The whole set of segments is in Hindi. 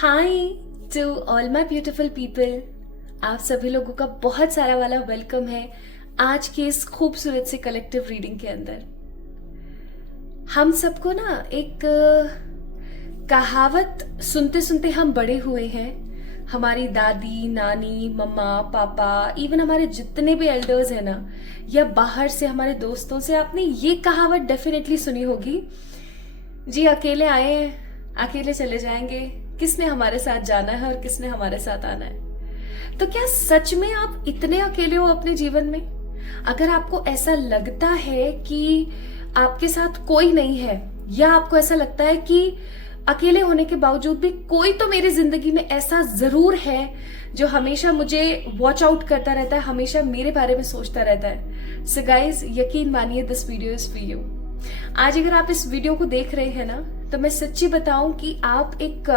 Hi to all my beautiful people. आप सभी लोगों का बहुत सारा वाला वेलकम है आज के इस खूबसूरत से कलेक्टिव रीडिंग के अंदर। हम सबको ना एक कहावत सुनते सुनते हम बड़े हुए हैं। हमारी दादी, नानी, मम्मा, पापा, इवन हमारे जितने भी एल्डर्स हैं ना, या बाहर से हमारे दोस्तों से आपने ये कहावत डेफिनेटली सुनी होगी, जी अकेले आए हैं अकेले चले जाएंगे, किसने हमारे साथ जाना है और किसने हमारे साथ आना है। तो क्या सच में आप इतने अकेले हो अपने जीवन में? अगर आपको ऐसा लगता है कि आपके साथ कोई नहीं है, या आपको ऐसा लगता है कि अकेले होने के बावजूद भी कोई तो मेरी जिंदगी में ऐसा जरूर है जो हमेशा मुझे वॉच आउट करता रहता है, हमेशा मेरे बारे में सोचता रहता है, सो गाइज यकीन मानिए this video is for you. आज अगर आप इस वीडियो को देख रहे हैं ना, तो मैं सच्ची बताऊं कि आप एक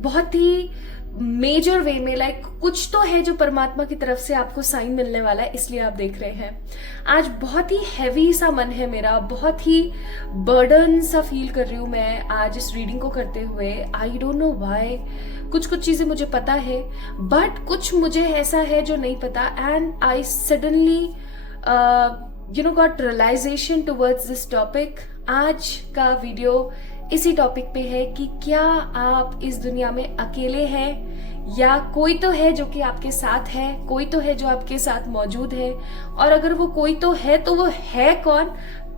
बहुत ही मेजर वे में कुछ तो है जो परमात्मा की तरफ से आपको साइन मिलने वाला है, इसलिए आप देख रहे हैं। आज बहुत ही हैवी सा मन है मेरा, बहुत ही बर्डन सा फील कर रही हूं मैं आज इस रीडिंग को करते हुए। I don't know why. कुछ चीजें मुझे पता है, बट कुछ मुझे ऐसा है जो नहीं पता, and I suddenly got realization towards this topic. आज का वीडियो इसी टॉपिक पे है कि क्या आप इस दुनिया में अकेले हैं, या कोई तो है जो कि आपके साथ है, कोई तो है जो आपके साथ मौजूद है, और अगर वो कोई तो है तो वो है कौन।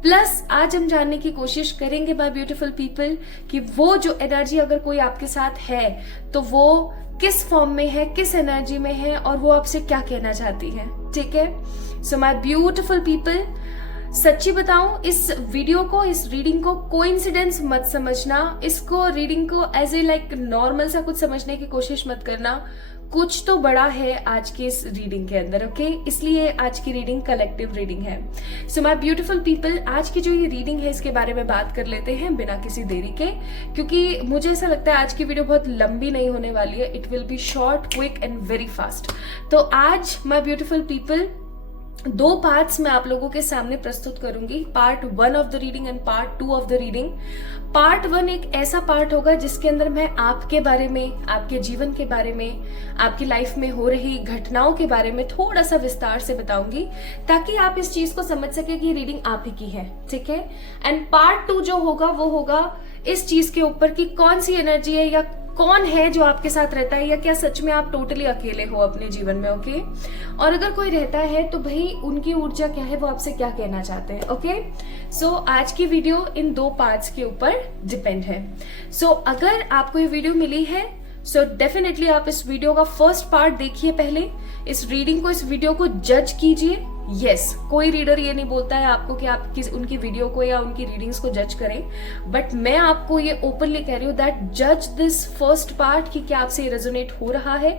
प्लस आज हम जानने की कोशिश करेंगे माय ब्यूटीफुल पीपल कि वो जो एनर्जी अगर कोई आपके साथ है तो वो किस फॉर्म में है, किस एनर्जी में है, और वो आपसे क्या कहना चाहती है। ठीक है, सो माय ब्यूटीफुल पीपल, सच्ची बताऊं, इस वीडियो को, इस रीडिंग को कोइंसिडेंस मत समझना, इसको रीडिंग को एज ए नॉर्मल सा कुछ समझने की कोशिश मत करना। कुछ तो बड़ा है आज की इस रीडिंग के अंदर, ओके? इसलिए आज की रीडिंग कलेक्टिव रीडिंग है। सो माय ब्यूटीफुल पीपल, आज की जो ये रीडिंग है इसके बारे में बात कर लेते हैं बिना किसी देरी के, क्योंकि मुझे ऐसा लगता है आज की वीडियो बहुत लंबी नहीं होने वाली है। It will be short, quick and very fast. तो आज माय ब्यूटीफुल पीपल दो पार्ट्स में आप लोगों के सामने प्रस्तुत करूंगी, part 1 of the reading and part 2 of the reading. Part 1 एक ऐसा पार्ट होगा जिसके अंदर मैं आपके बारे में, आपके जीवन के बारे में, आपकी लाइफ में हो रही घटनाओं के बारे में थोड़ा सा विस्तार से बताऊंगी, ताकि आप इस चीज को समझ सके कि ये रीडिंग आप ही की है। ठीक है? एंड पार्ट 2 जो होगा वो होगा इस चीज के ऊपर कि कौन सी एनर्जी है या कौन है जो आपके साथ रहता है, या क्या सच में आप टोटली अकेले हो अपने जीवन में। ओके? और अगर कोई रहता है तो भाई उनकी ऊर्जा क्या है, वो आपसे क्या कहना चाहते हैं। ओके? सो आज की वीडियो इन 2 पार्ट्स के ऊपर डिपेंड है। सो अगर आपको ये वीडियो मिली है, सो डेफिनेटली आप इस वीडियो का फर्स्ट पार्ट देखिए पहले, इस रीडिंग को, इस वीडियो को जज कीजिए। यस, कोई रीडर ये नहीं बोलता है आपको कि आप उनकी वीडियो को या उनकी रीडिंग्स को जज करें, बट मैं आपको ये ओपनली कह रही हूँ दैट जज दिस फर्स्ट पार्ट कि क्या आपसे रेजोनेट हो रहा है।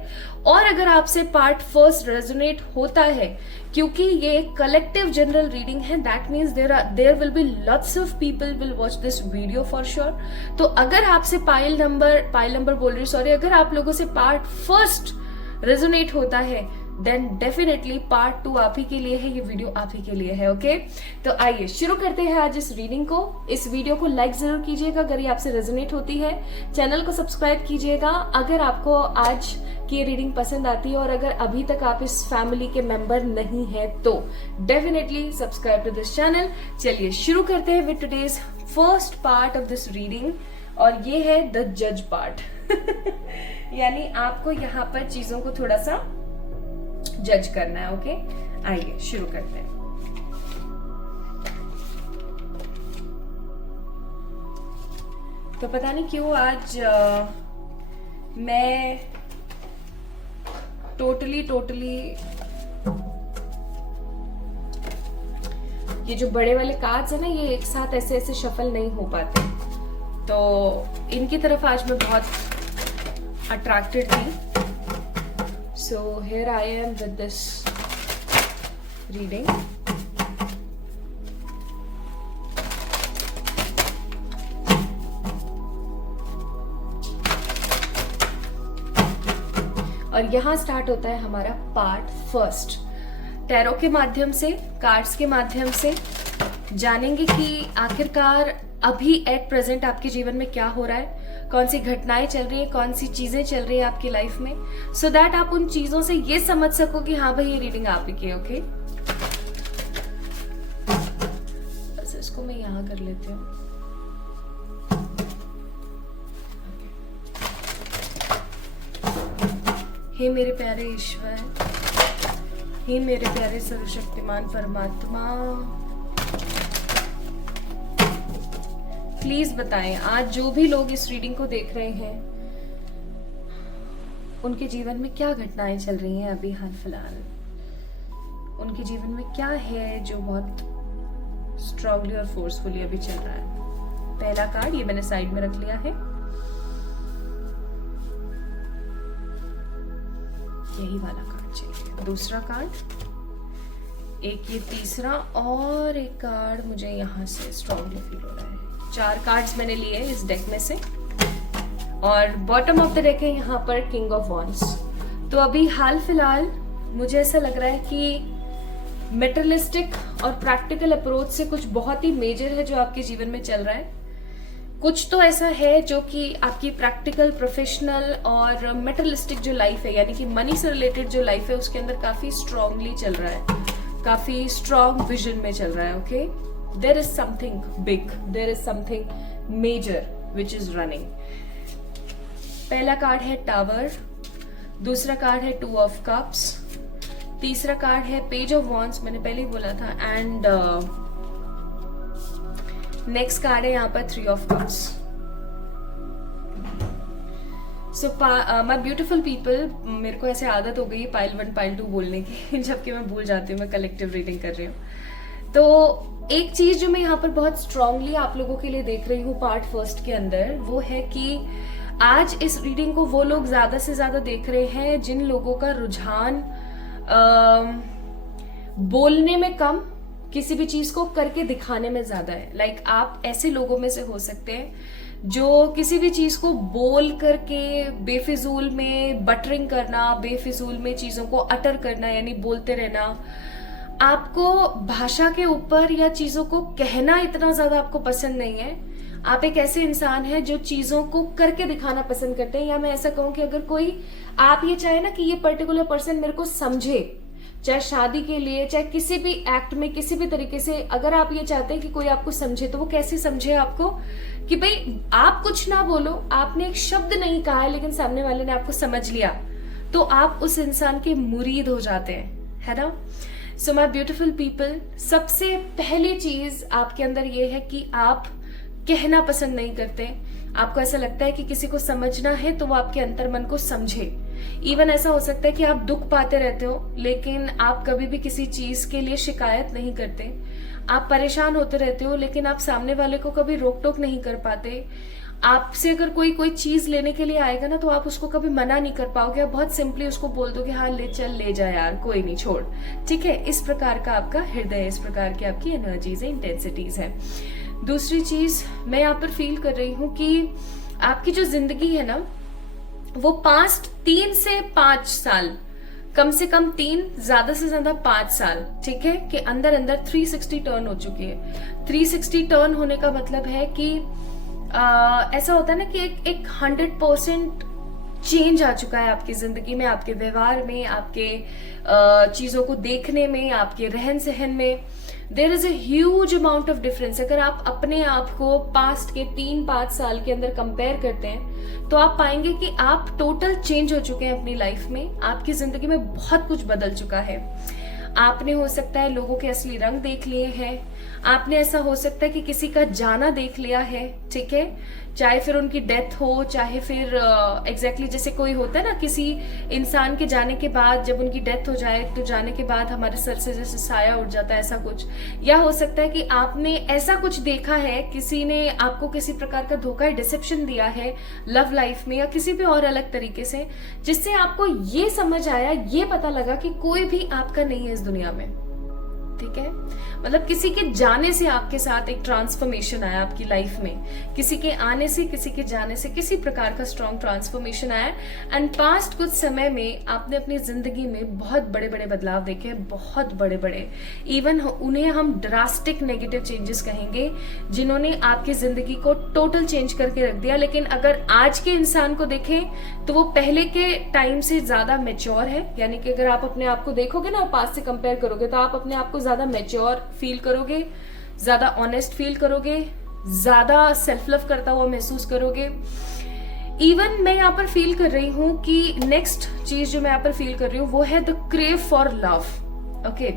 और अगर आपसे पार्ट फर्स्ट रेजोनेट होता है, क्योंकि ये कलेक्टिव जनरल रीडिंग है, that means there will be lots of people will watch this video for sure. तो अगर आपसे पाइल नंबर बोल रही, सॉरी, अगर आप लोगों से पार्ट फर्स्ट रेजोनेट होता है, देन डेफिनेटली पार्ट 2 आप ही के लिए है, ये वीडियो आप ही के लिए है। ओके? तो आइए शुरू करते हैं आज इस रीडिंग को। इस वीडियो को लाइक जरूर कीजिएगा अगर ये आपसे रेजोनेट होती है, चैनल को सब्सक्राइब कीजिएगा अगर आपको आज की रीडिंग पसंद आती है, और अगर अभी तक आप इस फैमिली के मेंबर नहीं है तो definitely subscribe to this channel. चलिए शुरू करते हैं with today's first part of this reading, और ये है द जज पार्ट। यानी आपको यहाँ पर चीजों को थोड़ा सा जज करना है। ओके? आइए शुरू करते हैं। तो पता नहीं क्यों आज मैं टोटली ये जो बड़े वाले कार्ड्स है ना, ये एक साथ ऐसे शफल नहीं हो पाते, तो इनकी तरफ आज मैं बहुत अट्रैक्टेड थी। So here I am with this reading. और यहाँ स्टार्ट होता है हमारा पार्ट फर्स्ट। टैरो के माध्यम से, कार्ड्स के माध्यम से जानेंगे कि आखिरकार अभी एट प्रेजेंट आपके जीवन में क्या हो रहा है, कौन सी घटनाएं चल रही है, कौन सी चीजें चल रही है आपकी लाइफ में, सो दैट आप उन चीजों से ये समझ सको कि हाँ भाई ये रीडिंग आप ही की है। ओके, बस इसको मैं यहाँ कर लेती हूँ। हे मेरे प्यारे ईश्वर, हे मेरे प्यारे सर्वशक्तिमान परमात्मा, प्लीज बताएं आज जो भी लोग इस रीडिंग को देख रहे हैं उनके जीवन में क्या घटनाएं चल रही हैं अभी हाल फिलहाल, उनके जीवन में क्या है जो बहुत स्ट्रांगली और फोर्सफुली अभी चल रहा है। पहला कार्ड ये मैंने साइड में रख लिया है, यही वाला कार्ड चाहिए। दूसरा कार्ड, एक ये तीसरा, और एक कार्ड मुझे यहाँ से स्ट्रांगली फील हो रहा है। 4 कार्ड्स मैंने लिए इस डेक में से, और बॉटम ऑफ द डेक है यहाँ पर किंग ऑफ वॉन्ड्स। तो अभी हाल फिलहाल मुझे ऐसा लग रहा है कि मेटेरियलिस्टिक और प्रैक्टिकल अप्रोच से कुछ बहुत ही मेजर है जो आपके जीवन में चल रहा है। कुछ तो ऐसा है जो कि आपकी प्रैक्टिकल, प्रोफेशनल और मेटेरियलिस्टिक जो लाइफ है, यानी कि मनी से रिलेटेड जो लाइफ है, उसके अंदर काफी स्ट्रांगली चल रहा है, काफी स्ट्रांग विजन में चल रहा है। Okay, there is something big, there is something major which is running. पहला कार्ड है टावर, दूसरा कार्ड है 2 ऑफ कप्स, तीसरा कार्ड है पेज ऑफ वॉन्ड्स, मैंने पहले ही बोला था, एंड नेक्स्ट कार्ड है यहाँ पर 3 of cups. So my beautiful people, मेरे को ऐसे आदत हो गई पाइल 1 पाइल 2 बोलने की जबकि मैं भूल जाती हूँ, मैं कलेक्टिव रीडिंग कर रही हूँ। तो एक चीज जो मैं यहाँ पर बहुत स्ट्रांगली आप लोगों के लिए देख रही हूँ पार्ट फर्स्ट के अंदर, वो है कि आज इस रीडिंग को वो लोग ज्यादा से ज्यादा देख रहे हैं जिन लोगों का रुझान बोलने में कम, किसी भी चीज को करके दिखाने में ज्यादा है। लाइक आप ऐसे लोगों में से हो सकते हैं जो किसी भी चीज को बोल करके बेफिजूल में बटरिंग करना, बेफिजूल में चीजों को अटर करना, यानी बोलते रहना, आपको भाषा के ऊपर या चीजों को कहना इतना ज्यादा आपको पसंद नहीं है। आप एक ऐसे इंसान हैं जो चीजों को करके दिखाना पसंद करते हैं, या मैं ऐसा कहूं कि अगर कोई आप ये चाहे ना कि ये पर्टिकुलर पर्सन मेरे को समझे, चाहे शादी के लिए, चाहे किसी भी एक्ट में, किसी भी तरीके से, अगर आप ये चाहते हैं कि कोई आपको समझे, तो वो कैसे समझे आपको, कि भाई आप कुछ ना बोलो, आपने एक शब्द नहीं कहा है लेकिन सामने वाले ने आपको समझ लिया, तो आप उस इंसान के मुरीद हो जाते हैं, है ना। सो माय ब्यूटीफुल पीपल, सबसे पहली चीज आपके अंदर ये है कि आप कहना पसंद नहीं करते। आपको ऐसा लगता है कि किसी को समझना है तो वो आपके अंतर मन को समझे। इवन ऐसा हो सकता है कि आप दुख पाते रहते हो लेकिन आप कभी भी किसी चीज के लिए शिकायत नहीं करते। आप परेशान होते रहते हो लेकिन आप सामने वाले को कभी रोक टोक नहीं कर पाते। आपसे अगर कोई चीज लेने के लिए आएगा ना तो आप उसको कभी मना नहीं कर पाओगे। आप बहुत सिंपली उसको बोल दो कि हाँ ले चल, ले जा यार, कोई नहीं, छोड़, ठीक है। इस प्रकार का आपका हृदय, इस प्रकार की आपकी एनर्जीज है, इंटेंसिटीज है। दूसरी चीज मैं यहाँ पर फील कर रही हूँ कि आपकी जो जिंदगी है ना, वो पास्ट 3 से 5 साल, कम से कम 3, ज्यादा से ज्यादा 5 साल, ठीक है, कि अंदर अंदर 360 टर्न हो चुकी है। 360 टर्न होने का मतलब है कि ऐसा होता है ना कि एक 100% चेंज आ चुका है आपकी जिंदगी में, आपके व्यवहार में, आपके चीजों को देखने में, आपके रहन सहन में। There is a huge amount of difference. अगर आप अपने आप को पास्ट के 3-5 साल के अंदर कंपेयर करते हैं तो आप पाएंगे कि आप टोटल चेंज हो चुके हैं अपनी लाइफ में। आपकी जिंदगी में बहुत कुछ बदल चुका है। आपने हो सकता है लोगों के असली रंग देख लिए हैं, आपने ऐसा हो सकता है कि किसी का जाना देख लिया है, ठीक है, चाहे फिर उनकी डेथ हो, चाहे फिर एग्जैक्टली जैसे कोई होता है ना, किसी इंसान के जाने के बाद जब उनकी डेथ हो जाए तो जाने के बाद हमारे सर से जैसे साया उठ जाता है, ऐसा कुछ। या हो सकता है कि आपने ऐसा कुछ देखा है, किसी ने आपको किसी प्रकार का धोखा, डिसेप्शन दिया है लव लाइफ में या किसी भी और अलग तरीके से, जिससे आपको ये समझ आया, ये पता लगा कि कोई भी आपका नहीं है इस दुनिया में। ठीक है, मतलब किसी के जाने से आपके साथ एक ट्रांसफॉर्मेशन आया आपकी लाइफ में, किसी के आने से, किसी के जाने से किसी प्रकार का स्ट्रॉन्ग ट्रांसफॉर्मेशन आया। एंड पास्ट कुछ समय में आपने अपनी जिंदगी में बहुत बड़े बड़े बदलाव देखे, बहुत बड़े बड़े, इवन उन्हें हम ड्रास्टिक नेगेटिव चेंजेस कहेंगे, जिन्होंने आपकी जिंदगी को टोटल चेंज करके रख दिया। लेकिन अगर आज के इंसान को देखें तो वो पहले के टाइम से ज्यादा मेच्योर है, यानी कि अगर आप अपने आप को देखोगे ना, पास्ट से कंपेयर करोगे, तो आप अपने आप को ज्यादा मेच्योर फील करोगे, ज्यादा ऑनेस्ट फील करोगे, ज्यादा सेल्फ लव करता हुआ महसूस करोगे। इवन मैं यहाँ पर फील कर रही हूँ कि नेक्स्ट चीज जो मैं यहाँ पर फील कर रही हूँ वो है the crave for love. Okay,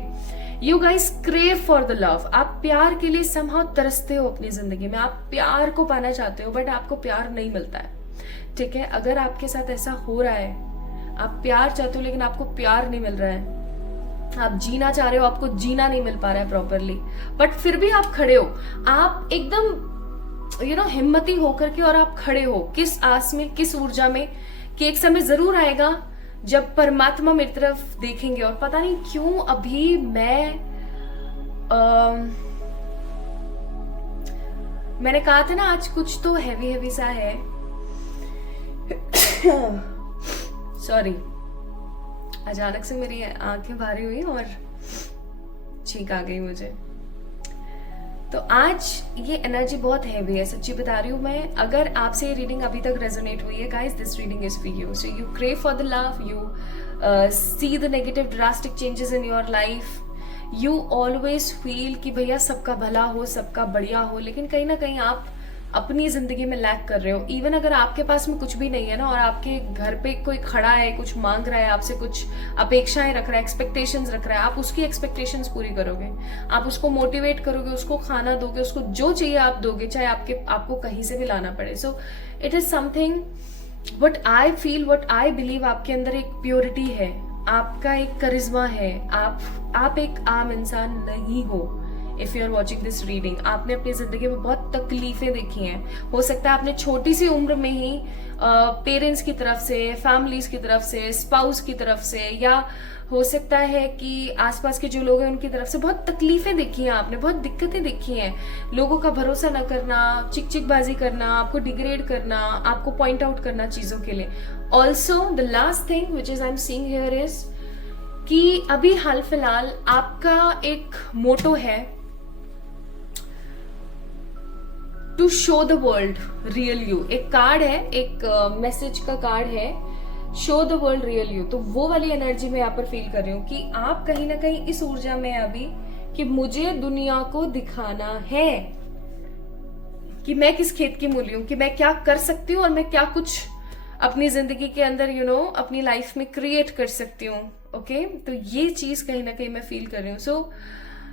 you guys crave for the love. आप प्यार के लिए समहाउ तरसते हो अपनी जिंदगी में, आप प्यार को पाना चाहते हो, बट आपको प्यार नहीं मिलता है। ठीक है, अगर आपके साथ ऐसा हो रहा है, आप प्यार चाहते हो लेकिन आपको प्यार नहीं मिल रहा है, आप जीना चाह रहे हो, आपको जीना नहीं मिल पा रहा है प्रॉपरली, बट फिर भी आप खड़े हो, आप एकदम हिम्मती होकर के, और आप खड़े हो किस आस में, किस ऊर्जा में कि एक समय जरूर आएगा जब परमात्मा मेरी तरफ देखेंगे। और पता नहीं क्यों अभी मैंने कहा था ना आज कुछ तो हैवी हैवी सा है, सॉरी, अचानक से मेरी आंखें भारी हुई और छींक आ गई मुझे। तो आज ये एनर्जी बहुत हैवी है, सच्ची बता रही हूँ मैं। अगर आपसे ये रीडिंग अभी तक रेजोनेट हुई है guys, this reading is for you. So you crave for the love, you see the negative drastic changes in your life, you always feel कि भैया सबका भला हो, सबका बढ़िया हो, लेकिन कहीं ना कहीं आप अपनी जिंदगी में लैक कर रहे हो। इवन अगर आपके पास में कुछ भी नहीं है ना, और आपके घर पे कोई खड़ा है, कुछ मांग रहा है आपसे, कुछ अपेक्षाएं रख रहा है, एक्सपेक्टेशंस रख रहा है, आप उसकी एक्सपेक्टेशंस पूरी करोगे, आप उसको मोटिवेट करोगे, उसको खाना दोगे, उसको जो चाहिए आप दोगे, चाहे आपको कहीं से भी लाना पड़े। So it is something what I feel, what I believe, आपके अंदर एक प्योरिटी है, आपका एक करिश्मा है, आप एक आम इंसान नहीं हो। If you are watching this reading, आपने अपनी जिंदगी में बहुत तकलीफें देखी हैं, हो सकता है आपने छोटी सी उम्र में ही पेरेंट्स की तरफ से, फैमिलीज की तरफ से, स्पाउस की तरफ से, या हो सकता है कि आसपास के जो लोग हैं उनकी तरफ से बहुत तकलीफें देखी हैं आपने, बहुत दिक्कतें देखी हैं, लोगों का भरोसा न करना, चिकचिकबाजी करना, आपको डिग्रेड करना, आपको पॉइंट आउट करना चीजों के लिए। Also the last thing which is I am seeing here is कि अभी हाल फिलहाल आपका एक मोटो है to show the world real you. एक कार्ड है, एक मैसेज का कार्ड है, show the world real you. तो वो वाली एनर्जी मैं यहाँ पर फील कर रही हूँ कि आप कहीं ना कहीं इस ऊर्जा में अभी कि मुझे दुनिया को दिखाना है कि मैं किस खेत की मूली हूँ, कि मैं क्या कर सकती हूँ और मैं क्या कुछ अपनी जिंदगी के अंदर अपनी लाइफ में क्रिएट कर सकती हूँ। ओके, तो ये चीज कहीं ना कहीं मैं फील कर रही हूँ। सो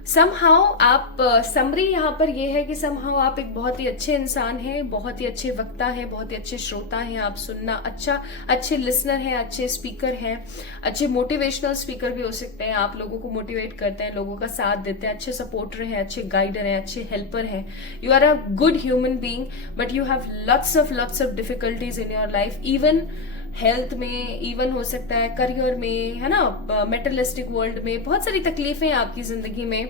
समहाउ आप समरी यहाँ पर ये है कि समहाउ आप एक बहुत ही अच्छे इंसान हैं, बहुत ही अच्छे वक्ता हैं, बहुत ही अच्छे श्रोता हैं, आप सुनना अच्छे लिसनर हैं, अच्छे स्पीकर हैं, अच्छे मोटिवेशनल स्पीकर भी हो सकते हैं, आप लोगों को मोटिवेट करते हैं, लोगों का साथ देते हैं, अच्छे सपोर्टर हैं, अच्छे गाइडर हैं, अच्छे हेल्पर हैं। You are a good human being, but you have lots of difficulties in your life, even health में, इवन हो सकता है करियर में, है ना, मेटलिस्टिक वर्ल्ड में बहुत सारी तकलीफें हैं आपकी जिंदगी में।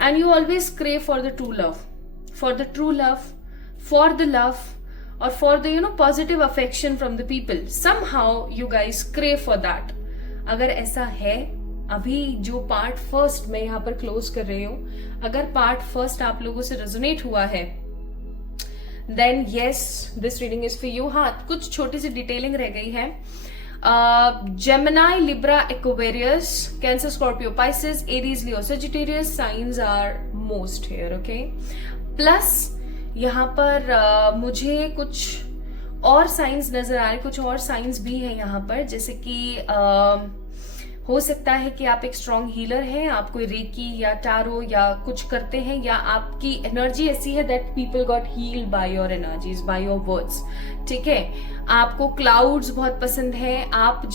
And you always crave for the true love, for the true love, for the love, और for the positive affection from the people. Somehow you guys crave for that. अगर ऐसा है, अभी जो पार्ट फर्स्ट मैं यहाँ पर क्लोज कर रही हूँ, अगर पार्ट फर्स्ट आप लोगों से रेजोनेट हुआ है, then yes this reading is for you. हाँ, कुछ छोटी सी डिटेलिंग रह गई है। Gemini, Libra, Aquarius, Cancer, Scorpio, Pisces, Aries, Leo, Sagittarius signs are most here. Okay, plus यहाँ पर मुझे कुछ और साइंस नजर आ रहे, कुछ और साइंस भी है यहाँ पर, जैसे कि हो सकता है कि आप एक स्ट्रॉन्ग हीलर हैं, आप कोई रेकी या टारो या कुछ करते हैं, या आपकी एनर्जी ऐसी है that people got healed by your energies, by your words. ठीक है, आपको क्लाउड्स बहुत पसंद है, आप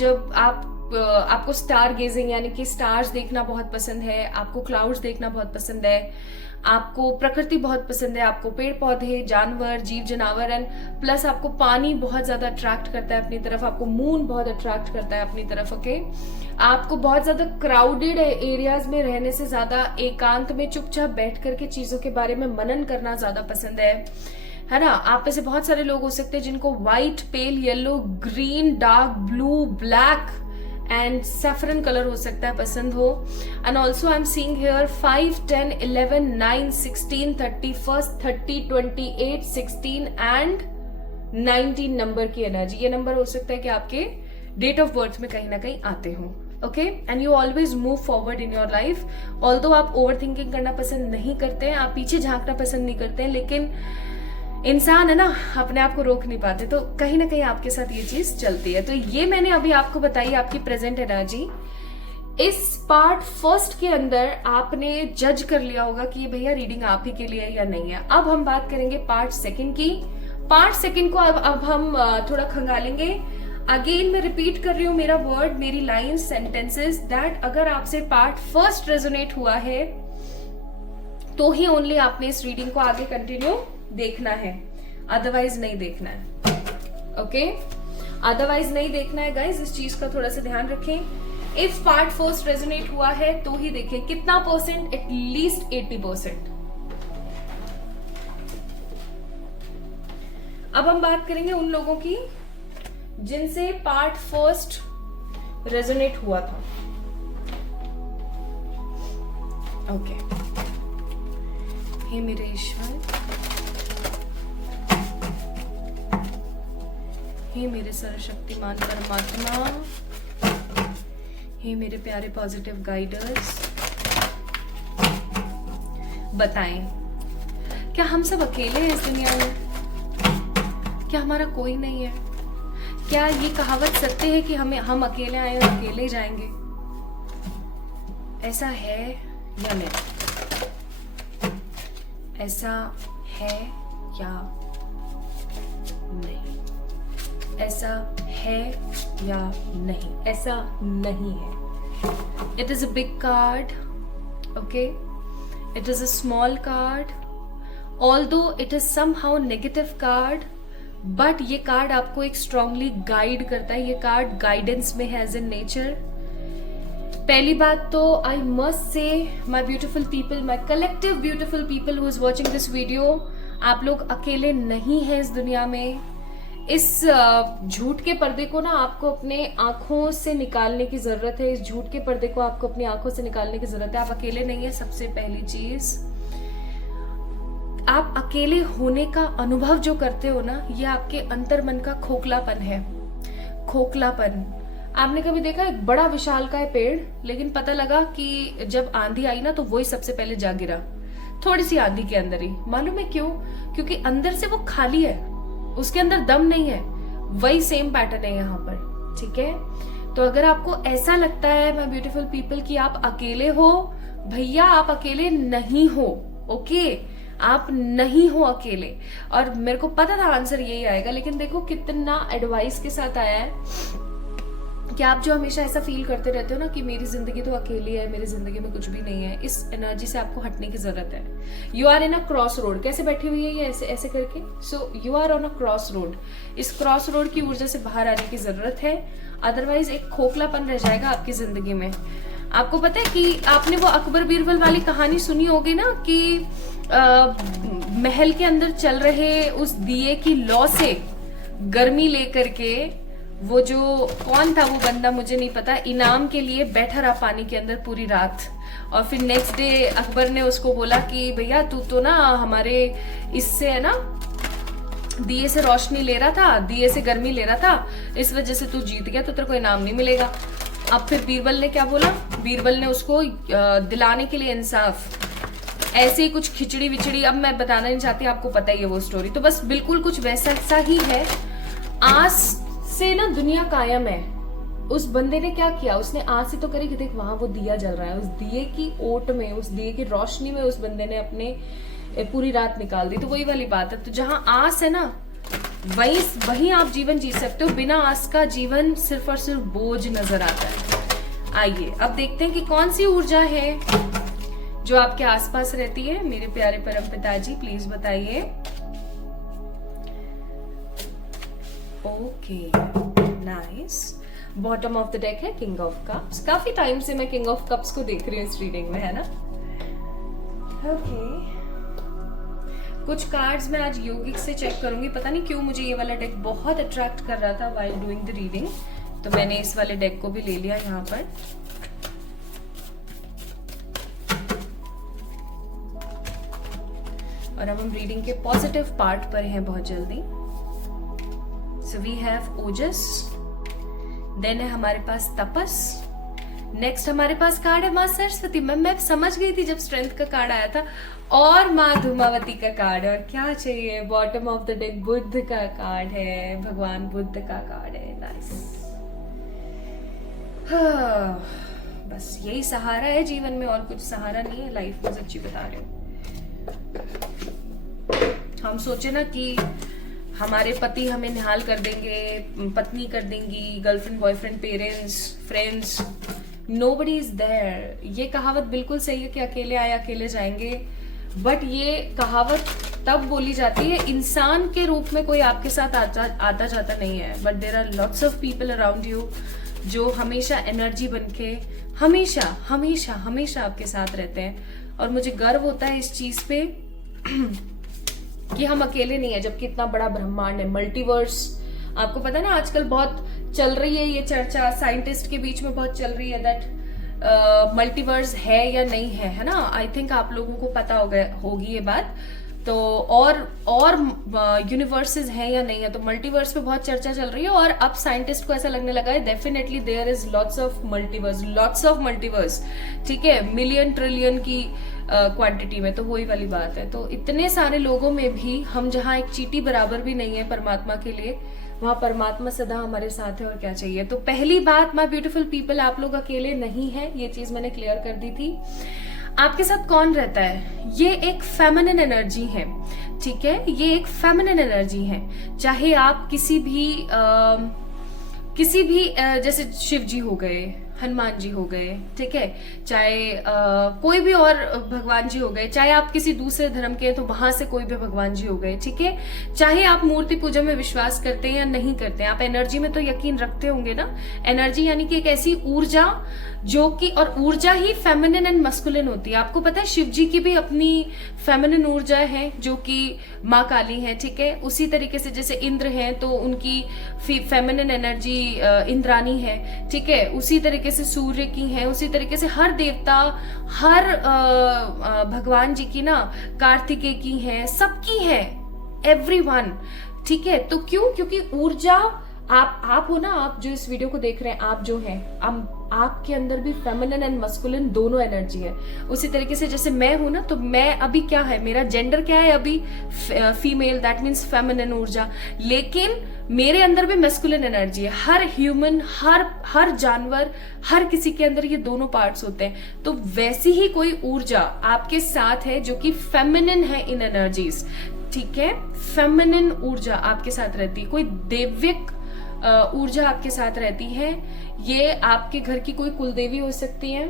आपको स्टार गेजिंग यानी कि स्टार्स देखना बहुत पसंद है, आपको क्लाउड्स देखना बहुत पसंद है, आपको प्रकृति बहुत पसंद है, आपको पेड़ पौधे, जानवर, जीव जनावर एंड प्लस आपको पानी बहुत ज्यादा अट्रैक्ट करता है अपनी तरफ, आपको मून बहुत अट्रैक्ट करता है अपनी तरफ। ओके, आपको बहुत ज्यादा क्राउडेड एरियाज में रहने से ज्यादा एकांत में चुपचाप बैठ करके चीजों के बारे में मनन करना ज्यादा पसंद है ना। आप में से बहुत सारे लोग हो सकते हैं जिनको white, pale yellow, green, dark blue, black and saffron colour हो सकता है पसंद हो। And also I am seeing here 5, 10, 11, 9, 16, 31, 30, 28, 16 and 19 number की एनर्जी। ये नंबर हो सकता है कि आपके डेट ऑफ बर्थ में कहीं ना कहीं आते हो। Okay, and you always move forward in your life. Although आप ओवर थिंकिंग करना पसंद नहीं करते हैं, आप पीछे झांकना पसंद नहीं करते हैं, लेकिन इंसान है ना, अपने आप को रोक नहीं पाते, तो कहीं ना कहीं आपके साथ ये चीज चलती है। तो ये मैंने अभी आपको बताई आपकी प्रेजेंट एनर्जी। इस पार्ट फर्स्ट के अंदर आपने जज कर लिया होगा कि ये भैया रीडिंग आप ही के लिए है या नहीं है। अब हम बात करेंगे पार्ट सेकंड की। पार्ट सेकंड को अब हम थोड़ा खंगालेंगे। अगेन मैं रिपीट कर रही हूँ मेरा वर्ड, मेरी लाइन, सेंटेंसेस, दैट अगर आपसे पार्ट फर्स्ट रेजोनेट हुआ है तो ही ओनली आपने इस रीडिंग को आगे कंटिन्यू देखना है, अदरवाइज नहीं देखना है। ओके, अदरवाइज नहीं देखना है गाइज, इस चीज का थोड़ा सा ध्यान रखें। इफ पार्ट फर्स्ट रेजोनेट हुआ है तो ही देखें, कितना परसेंट, एटलीस्ट 80%। अब हम बात करेंगे उन लोगों की जिनसे पार्ट फर्स्ट रेजोनेट हुआ था। ओके, हे मेरे ईश्वर, हे मेरे सर्वशक्तिमान परमात्मा, हे मेरे प्यारे पॉजिटिव गाइडर्स, बताएं क्या हम सब अकेले हैं इस दुनिया में? क्या हमारा कोई नहीं है? क्या ये कहावत सत्य है कि हम अकेले आए और अकेले जाएंगे? ऐसा है या नहीं? ऐसा है या नहीं? ऐसा है या नहीं? ऐसा नहीं है। It is a big card, okay, it is a small card, although it is somehow negative card, but ये कार्ड आपको एक स्ट्रांगली गाइड करता है। ये कार्ड गाइडेंस में है एज इन नेचर। पहली बात तो I must say my beautiful people, my collective beautiful people who is watching this video, आप लोग अकेले नहीं हैं इस दुनिया में। इस झूठ के पर्दे को ना आपको अपने आंखों से निकालने की जरूरत है। इस झूठ के पर्दे को आपको अपनी आंखों से निकालने की जरूरत है। आप अकेले नहीं है। सबसे पहली चीज, आप अकेले होने का अनुभव जो करते हो ना, ये आपके अंतर्मन का खोखलापन है। खोखलापन। आपने कभी देखा एक बड़ा विशालकाय पेड़, लेकिन पता लगा कि जब आंधी आई ना तो वही सबसे पहले जा गिरा, थोड़ी सी आंधी के अंदर ही। मालूम है क्यों? क्योंकि अंदर से वो खाली है, उसके अंदर दम नहीं है। वही सेम पैटर्न है यहाँ पर, ठीक है? तो अगर आपको ऐसा लगता है माय ब्यूटीफुल पीपल कि आप अकेले हो, भैया आप अकेले नहीं हो। ओके, आप नहीं हो अकेले। और मेरे को पता था आंसर यही आएगा, लेकिन देखो कितना एडवाइस के साथ आया है कि आप जो हमेशा ऐसा फील करते रहते हो ना कि मेरी जिंदगी तो अकेली है, मेरी जिंदगी में कुछ भी नहीं है, इस एनर्जी से आपको हटने की जरूरत है। You are in a cross road. कैसे बैठी हुई है ये ऐसे ऐसे करके? So you are on a cross road. इस क्रॉस रोड की ऊर्जा से बाहर आने की जरूरत है, अदरवाइज एक खोखलापन रह जाएगा आपकी जिंदगी में। आपको पता है कि आपने वो अकबर बीरबल वाली कहानी सुनी होगी ना कि महल के अंदर चल रहे उस दिए की लौ से गर्मी लेकर के वो जो कौन था वो बंदा मुझे नहीं पता, इनाम के लिए बैठा रहा पानी के अंदर पूरी रात। और फिर नेक्स्ट डे अकबर ने उसको बोला कि भैया तू तो ना हमारे इससे है ना दिए से रोशनी ले रहा था, दिए से गर्मी ले रहा था, इस वजह से तू जीत गया, तो तेरे को इनाम नहीं मिलेगा। अब फिर बीरबल ने क्या बोला? बीरबल ने उसको दिलाने के लिए इंसाफ ऐसे ही कुछ खिचड़ी विचड़ी, अब मैं बताना नहीं चाहती, आपको पता ही है वो स्टोरी। तो बस बिल्कुल कुछ वैसा सा ही है। आस से ना दुनिया कायम है। उस बंदे ने क्या किया? उसने आस से तो करी कि देख वहां वो दिया जल रहा है, उस दिए की ओट में, उस दिए की रोशनी में उस बंदे ने अपने पूरी रात निकाल दी। तो वही वाली बात है। तो जहां आस है ना वही वही आप जीवन जी सकते हो। बिना आस का जीवन सिर्फ और सिर्फ बोझ नजर आता है। आइए अब देखते हैं कि कौन सी ऊर्जा है जो आपके आसपास रहती है। मेरे प्यारे परम पिताजी प्लीज बताइए। Okay nice. Bottom of the deck है किंग ऑफ कप्स। काफी टाइम से मैं किंग ऑफ कप्स को देख रही हूँ इस रीडिंग में, है ना। ओके कुछ कार्ड्स मैं आज योगिक से चेक करूंगी। पता नहीं क्यों मुझे ये वाला डेक बहुत अट्रैक्ट कर रहा था व्हाइल डूइंग द रीडिंग, तो मैंने इस वाले डेक को भी ले लिया यहाँ पर। और अब हम रीडिंग के पॉजिटिव पार्ट पर हैं बहुत जल्दी। सो वी हैव ओजस, देन है हमारे पास तपस, नेक्स्ट हमारे पास कार्ड है माँ सरस्वती। मैं समझ गई थी जब स्ट्रेंथ का कार्ड आया था, और माँ धूमावती का कार्ड। और क्या चाहिए, bottom of the deck Buddha का कार्ड है, भगवान बुद्ध का कार्ड है। नाइस। बस यही सहारा है जीवन में, और कुछ सहारा नहीं है। लाइफ को सच्ची बता रहे हो। हम सोचे ना कि हमारे पति हमें निहाल कर देंगे, पत्नी कर देंगी, girlfriend boyfriend parents friends, nobody is there. ये कहावत बिल्कुल सही है कि अकेले आए अकेले जाएंगे, बट ये कहावत तब बोली जाती है इंसान के रूप में कोई आपके साथ आता जाता नहीं है, but there are lots of people around you जो हमेशा एनर्जी बनके हमेशा हमेशा हमेशा आपके साथ रहते हैं। और मुझे गर्व होता है इस चीज पे कि हम अकेले नहीं है, जबकि इतना बड़ा ब्रह्मांड है, मल्टीवर्स। आपको पता है ना आजकल बहुत चल रही है ये चर्चा, साइंटिस्ट के बीच में बहुत चल रही है दैट मल्टीवर्स है या नहीं है ना। आई थिंक आप लोगों को पता होगी ये बात। तो और यूनिवर्सेस हैं या नहीं है, तो मल्टीवर्स पे बहुत चर्चा चल रही है। और अब साइंटिस्ट को ऐसा लगने लगा है definitely there is lots of multiverse, ठीक है, मिलियन ट्रिलियन की क्वांटिटी में। तो वही वाली बात है। तो इतने सारे लोगों में भी हम जहाँ एक चींटी बराबर भी नहीं है परमात्मा के लिए, वहां परमात्मा सदा हमारे साथ है। और क्या चाहिए। तो पहली बात माय ब्यूटीफुल पीपल, आप लोग अकेले नहीं है, ये चीज मैंने क्लियर कर दी थी। आपके साथ कौन रहता है, ये एक फेमिनिन एनर्जी है, ठीक है, ये एक फेमिनिन एनर्जी है। चाहे आप किसी भी जैसे शिव जी हो गए, हनुमान जी हो गए, ठीक है, चाहे कोई भी और भगवान जी हो गए, चाहे आप किसी दूसरे धर्म के हैं तो वहां से कोई भी भगवान जी हो गए, ठीक है, चाहे आप मूर्ति पूजा में विश्वास करते हैं या नहीं करते हैं, आप एनर्जी में तो यकीन रखते होंगे ना। एनर्जी यानी कि एक ऐसी ऊर्जा जो कि, और ऊर्जा ही फेमिनिन एंड मस्कुलिन होती है। आपको पता है शिव जी की भी अपनी फेमिनिन ऊर्जा है जो कि माँ काली है, ठीक है। उसी तरीके से जैसे इंद्र हैं तो उनकी फेमिनिन एनर्जी इंद्रानी है, ठीक है। उसी तरीके से सूर्य की है, उसी तरीके से हर देवता, हर भगवान जी की ना, कार्तिकेय की है, सबकी है, एवरीवन, ठीक है। तो क्यों, क्योंकि ऊर्जा आप हो ना, आप जो इस वीडियो को देख रहे हैं, आप जो हैं, आपके अंदर भी फेमिनिन एंड मस्कुलिन दोनों एनर्जी है। उसी तरीके से जैसे मैं हूं ना, तो मैं अभी क्या है, मेरा जेंडर क्या है अभी, फीमेल, दैट मीन्स फेमिनिन ऊर्जा, लेकिन मेरे अंदर भी मस्कुलिन एनर्जी है। हर ह्यूमन, हर जानवर, हर किसी के अंदर ये दोनों पार्ट्स होते हैं। तो वैसी ही कोई ऊर्जा आपके साथ है जो कि फेमिनिन है इन एनर्जीज, ठीक है। फेमिनिन ऊर्जा आपके साथ रहती है, कोई दैविक ऊर्जा आपके साथ रहती है। ये आपके घर की कोई कुलदेवी हो सकती है,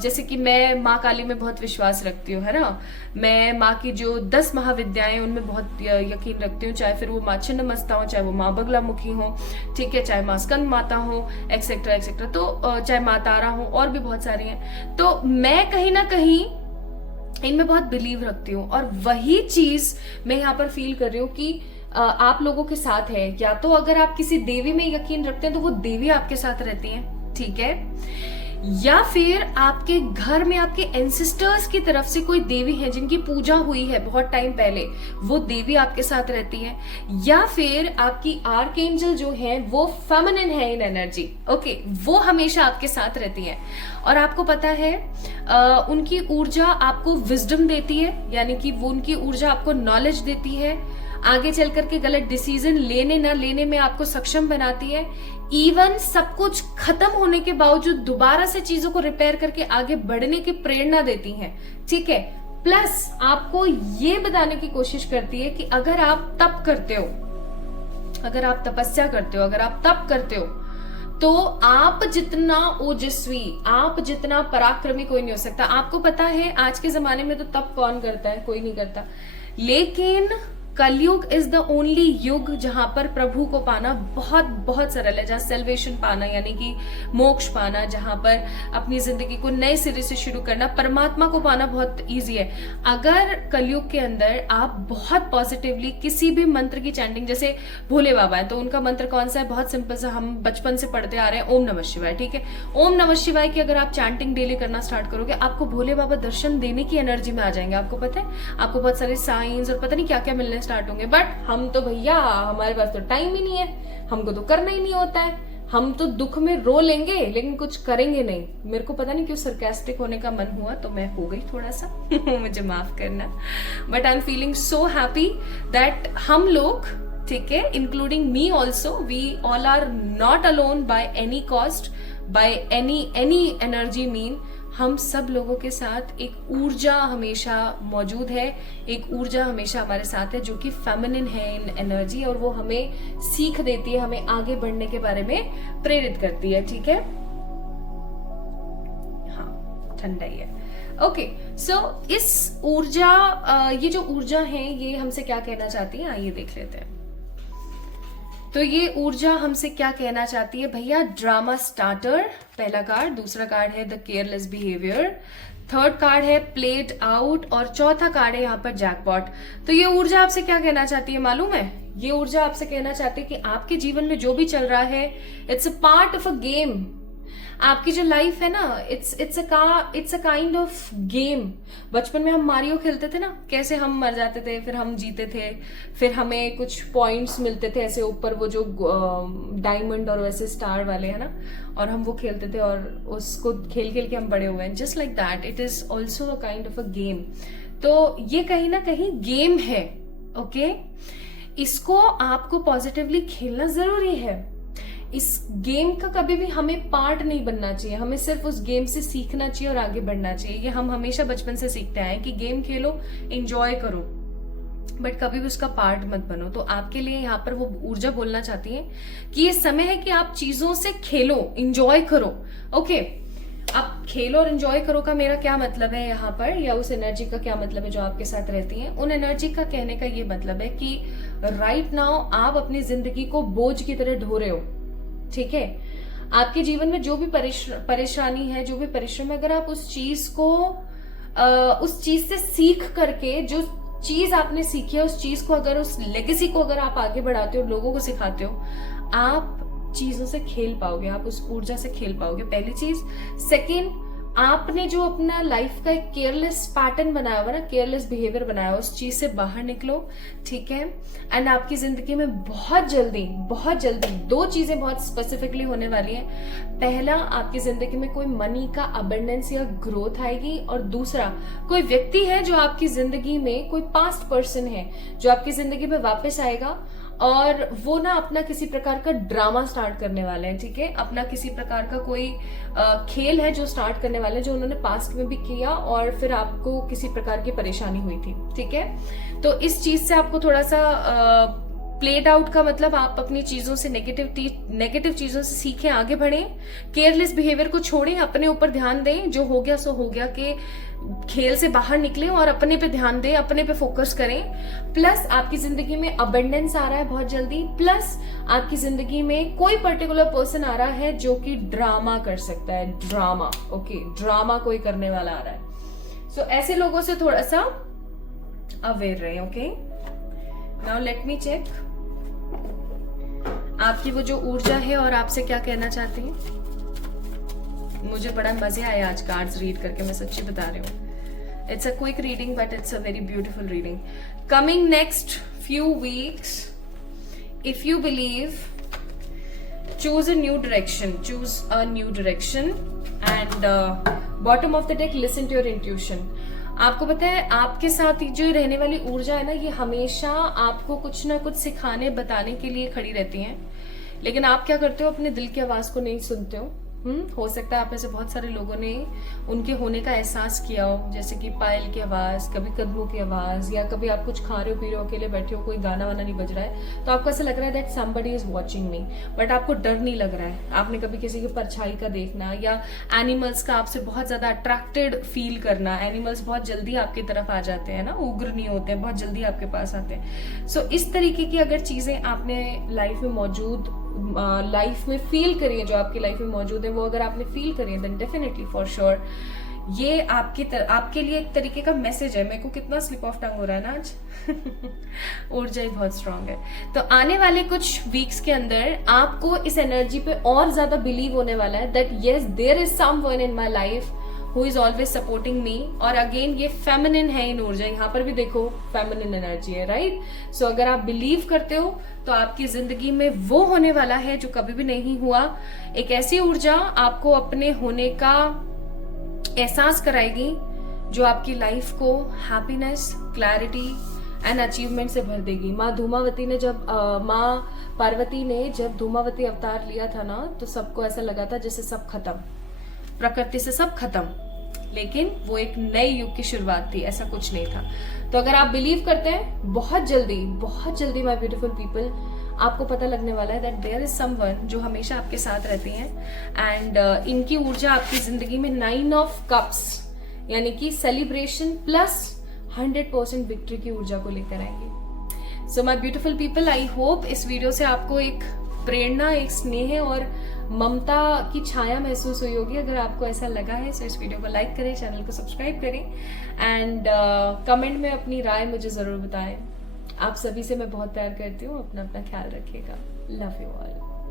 जैसे कि मैं माँ काली में बहुत विश्वास रखती हूँ, है ना। मैं माँ की जो 10 महाविद्याएं उनमें बहुत यकीन रखती हूँ, चाहे फिर वो माँ छिन्नमस्ता हो, चाहे वो माँ बगलामुखी हो, ठीक है, चाहे माँ स्कंद माता हो, एक्सेट्रा एक्सेट्रा, तो चाहे माँ तारा हो, और भी बहुत सारी हैं। तो मैं कहीं ना कहीं इनमें बहुत बिलीव रखती हूँ, और वही चीज मैं यहाँ पर फील कर रही हूँ कि आप लोगों के साथ है। या तो अगर आप किसी देवी में यकीन रखते हैं तो वो देवी आपके साथ रहती है, ठीक है, या फिर आपके घर में आपके एंसेस्टर्स की तरफ से कोई देवी है जिनकी पूजा हुई है बहुत टाइम पहले, वो देवी आपके साथ रहती है, या फिर आपकी आर्कएंजल जो है वो फेमिनिन है इन एनर्जी, ओके, वो हमेशा आपके साथ रहती है। और आपको पता है उनकी ऊर्जा आपको विजडम देती है, यानी कि वो उनकी ऊर्जा आपको नॉलेज देती है, आगे चल करके गलत डिसीजन लेने ना लेने में आपको सक्षम बनाती है। इवन सब कुछ खत्म होने के बावजूद दोबारा से चीजों को रिपेयर करके आगे बढ़ने की प्रेरणा देती है, ठीक है। प्लस आपको ये बताने की कोशिश करती है कि अगर आप तप करते हो, अगर आप तपस्या करते हो, अगर आप तप करते हो, तो आप जितना ओजस्वी, आप जितना पराक्रमी कोई नहीं हो सकता। आपको पता है आज के जमाने में तो तप कौन करता है? कोई नहीं करता। लेकिन कलयुग इज द ओनली युग जहां पर प्रभु को पाना बहुत बहुत सरल है, जहां सेल्वेशन पाना यानी कि मोक्ष पाना, जहां पर अपनी जिंदगी को नए सिरे से शुरू करना, परमात्मा को पाना बहुत इजी है। अगर कलयुग के अंदर आप बहुत पॉजिटिवली किसी भी मंत्र की चैंटिंग, जैसे भोले बाबा है तो उनका मंत्र कौन सा है? बहुत सिंपल सा, हम बचपन से पढ़ते आ रहे हैं, ओम नमः शिवाय। ठीक है, ओम नमः शिवाय की अगर आप चैंटिंग डेली करना स्टार्ट करोगे, आपको भोले बाबा दर्शन देने की एनर्जी में आ जाएंगे। आपको पता है, आपको बहुत सारे साइंस और पता नहीं क्या क्या मिलने स्टार्ट होंगे। बट हम तो भैया, हमारे पास तो टाइम ही नहीं है, हमको तो करना ही नहीं होता है। हम तो दुख में रो लेंगे लेकिन कुछ करेंगे नहीं। मेरे को पता नहीं क्यों सरकास्टिक होने का मन हुआ तो मैं हो गई थोड़ा सा मुझे माफ करना। But I am feeling so happy that हम लोग, ठीक है, including me also, we all are not alone by any cost, by any energy mean. हम सब लोगों के साथ एक ऊर्जा हमेशा मौजूद है, एक ऊर्जा हमेशा हमारे साथ है जो कि फेमिनिन है इन एनर्जी, और वो हमें सीख देती है, हमें आगे बढ़ने के बारे में प्रेरित करती है। ठीक है, हाँ, ठंडा ही है। ओके, सो इस ऊर्जा, ये जो ऊर्जा है ये हमसे क्या कहना चाहती है, आइए देख लेते हैं। तो ये ऊर्जा हमसे क्या कहना चाहती है भैया? ड्रामा स्टार्टर पहला कार्ड, दूसरा कार्ड है the careless behaviour, third card है प्लेड आउट, और चौथा कार्ड है यहाँ पर जैकपॉट। तो ये ऊर्जा आपसे क्या कहना चाहती है मालूम है? ये ऊर्जा आपसे कहना चाहती है कि आपके जीवन में जो भी चल रहा है, it's a part of a game. आपकी जो लाइफ है ना, it's a kind of game. बचपन में हम मारियो खेलते थे ना, कैसे हम मर जाते थे, फिर हम जीते थे, फिर हमें कुछ पॉइंट्स मिलते थे ऐसे ऊपर, वो जो डायमंड और वैसे स्टार वाले है ना, और हम वो खेलते थे और उसको खेल खेल के हम बड़े हुए हैं। Just like that it is also a kind of a game. तो ये कहीं ना कहीं गेम है। ओके, इसको आपको पॉजिटिवली खेलना जरूरी है। इस गेम का कभी भी हमें पार्ट नहीं बनना चाहिए, हमें सिर्फ उस गेम से सीखना चाहिए और आगे बढ़ना चाहिए। ये हम हमेशा बचपन से सीखते आए कि गेम खेलो, एंजॉय करो, बट कभी भी उसका पार्ट मत बनो। तो आपके लिए यहाँ पर वो ऊर्जा बोलना चाहती है कि ये समय है कि आप चीजों से खेलो, एंजॉय करो। ओके, आप खेलो और एंजॉय करो का मेरा क्या मतलब है यहाँ पर, या उस एनर्जी का क्या मतलब है जो आपके साथ रहती है? उन एनर्जी का कहने का ये मतलब है कि राइट नाउ आप अपनी जिंदगी को बोझ की तरह ढो रहे हो। ठीक है, आपके जीवन में जो भी परेशानी है, जो भी परिश्रम है, अगर आप उस चीज से सीख करके, जो चीज आपने सीखी है उस चीज को, अगर उस लेगेसी को अगर आप आगे बढ़ाते हो, लोगों को सिखाते हो, आप चीजों से खेल पाओगे, आप उस ऊर्जा से खेल पाओगे, पहली चीज। सेकेंड, आपने जो अपना लाइफ का एक केयरलेस पैटर्न बनाया हुआ ना, केयरलेस बिहेवियर बनाया हुआ, उस चीज से बाहर निकलो। ठीक है, एंड आपकी जिंदगी में बहुत जल्दी दो चीजें बहुत स्पेसिफिकली होने वाली है। पहला, आपकी जिंदगी में कोई मनी का अबंडेंस या ग्रोथ आएगी, और दूसरा, कोई व्यक्ति है जो आपकी जिंदगी में, कोई पास्ट पर्सन है जो आपकी जिंदगी में वापस आएगा, और वो ना अपना किसी प्रकार का ड्रामा स्टार्ट करने वाले हैं। ठीक है, अपना किसी प्रकार का कोई खेल है जो स्टार्ट करने वाले हैं, जो उन्होंने पास्ट में भी किया और फिर आपको किसी प्रकार की परेशानी हुई थी। ठीक है, तो इस चीज से आपको थोड़ा सा प्लेड आउट का मतलब, आप अपनी चीजों से नेगेटिव चीजों से सीखें, आगे बढ़ें, केयरलेस बिहेवियर को छोड़ें, अपने ऊपर ध्यान दें, जो हो गया सो हो गया, के खेल से बाहर निकलें और अपने पे ध्यान दें, अपने पे फोकस करें। प्लस आपकी जिंदगी में अबंडेंस आ रहा है बहुत जल्दी, प्लस आपकी जिंदगी में कोई पर्टिकुलर पर्सन आ रहा है जो कि ड्रामा कर सकता है, ड्रामा। ओके, ड्रामा कोई करने वाला आ रहा है। सो ऐसे लोगों से थोड़ा सा अवेयर रहे। Okay, now let me check आपकी वो जो ऊर्जा है और आपसे क्या कहना चाहती हैं। मुझे बड़ा मजे आए आज कार्ड्स रीड करके, मैं सच्ची बता रही हूँ। It's a quick reading but it's a very beautiful reading. Coming next few weeks, if you believe, choose a new direction and bottom of the deck, listen to your intuition। आपको पता है आपके साथ जो रहने वाली ऊर्जा है ना, ये हमेशा आपको कुछ ना कुछ सिखाने बताने के लिए खड़ी रहती हैं, लेकिन आप क्या करते हो, अपने दिल की आवाज को नहीं सुनते हो। हो सकता है आप में से बहुत सारे लोगों ने उनके होने का एहसास किया हो, जैसे कि पायल की आवाज़, कभी कदमों की आवाज़, या कभी आप कुछ खा रहे हो पी रहे हो अकेले बैठे हो, कोई गाना वाना नहीं बज रहा है तो आपको ऐसा लग रहा है that somebody is watching me, but आपको डर नहीं लग रहा है। आपने कभी किसी की परछाई का देखना या एनिमल्स का आपसे बहुत ज़्यादा अट्रैक्टेड फील करना, एनिमल्स बहुत जल्दी आपकी तरफ आ जाते हैं ना, उग्र नहीं होते हैं, बहुत जल्दी आपके पास आते हैं। सो इस तरीके की अगर चीज़ें आपने लाइफ में मौजूद लाइफ में फील करी है, जो आपकी लाइफ में मौजूद है, वो अगर आपने फील करी है देन डेफिनेटली फॉर श्योर ये आपके लिए एक तरीके का मैसेज है। मेरे को कितना स्लिप ऑफ टंग हो रहा है ना आज ऊर्जा ही बहुत स्ट्रांग है। तो आने वाले कुछ वीक्स के अंदर आपको इस एनर्जी पे और ज्यादा बिलीव होने वाला है that yes there is someone in my life who is always supporting me. और अगेन ये फेमिनिन है इन ऊर्जा, यहाँ पर भी देखो फेमिनिन एनर्जी है, राइट। सो अगर आप बिलीव करते हो तो आपकी जिंदगी में वो होने वाला है जो कभी भी नहीं हुआ। एक ऐसी ऊर्जा आपको अपने होने का एहसास कराएगी जो आपकी लाइफ को हैप्पीनेस, क्लैरिटी एंड अचीवमेंट से भर देगी। माँ पार्वती ने जब धूमावती अवतार लिया था ना, तो सबको ऐसा लगा था जैसे सब खत्म, प्रकृति से सब खत्म, लेकिन वो एक नए युग की शुरुआत थी, ऐसा कुछ नहीं था। तो अगर आप बिलीव करते हैं, बहुत जल्दी माय ब्यूटीफुल पीपल आपको पता लगने वाला है दैट देयर इज समवन जो हमेशा आपके साथ रहती हैं। एंड इनकी ऊर्जा आपकी जिंदगी में 9 ऑफ कप्स यानी कि सेलिब्रेशन प्लस 100% विक्ट्री की ऊर्जा को लेकर आएंगे। So my beautiful people, I hope इस वीडियो से आपको एक प्रेरणा, एक स्नेह और ममता की छाया महसूस हुई होगी। अगर आपको ऐसा लगा है तो इस वीडियो को लाइक करें, चैनल को सब्सक्राइब करें एंड कमेंट में अपनी राय मुझे जरूर बताएं। आप सभी से मैं बहुत प्यार करती हूँ। अपना ख्याल रखिएगा। Love you all.